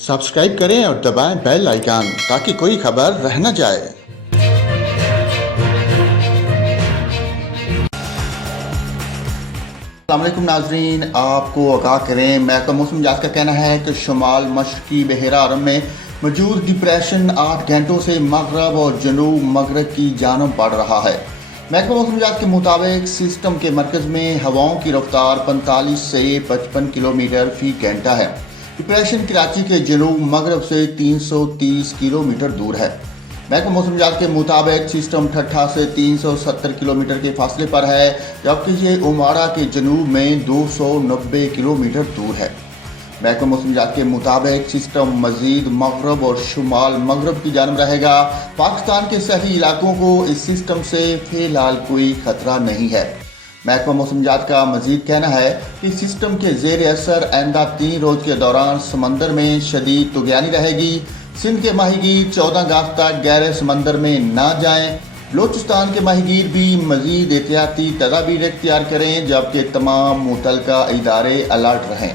Subscribe करें और दबाएं बेल आइकन ताकि कोई खबर रह न जाए। अस्सलामुअलैकुम नाजरीन, आपको आगाह करें, महकमा मौसम मिजाज का कहना है कि शुमाल मशरकी बहरा अरब में मौजूद डिप्रेशन 8 घंटों से मगरब और जनूब मगरब की जानब बढ़ रहा है। महकमा मौसम मिजाज के मुताबिक सिस्टम के मरकज़ में हवाओं की रफ्तार 45 से 55 किलोमीटर फी घंटा है। डिप्रेशन कराची के जनूब मगरब से 330 किलोमीटर दूर है। महकमा मौसम मिजाज के मुताबिक सिस्टम ठट्ठा से 370 किलोमीटर के फासले पर है, जबकि ये उमाड़ा के जनूब में 290 किलोमीटर दूर है। महकमा मौसम मिजाज के मुताबिक सिस्टम मजीद मगरब और शुमाल मगरब की जानब रहेगा। पाकिस्तान के सही इलाकों को इस सिस्टम से फिलहाल कोई खतरा नहीं है। महकमा मौसम मिजाज का मजीद कहना है कि सिस्टम के ज़ेर असर आइंदा 3 रोज़ के दौरान समंदर में शदीद तुग़यानी रहेगी। सिंध के माहीगीर 14 अगस्त तक गहरे समंदर में ना जाएं। बलोचिस्तान के माहीगीर भी मजीद एहतियाती तदाबीर इख्तियार करें, जबकि तमाम मुतलका इदारे अलर्ट रहें।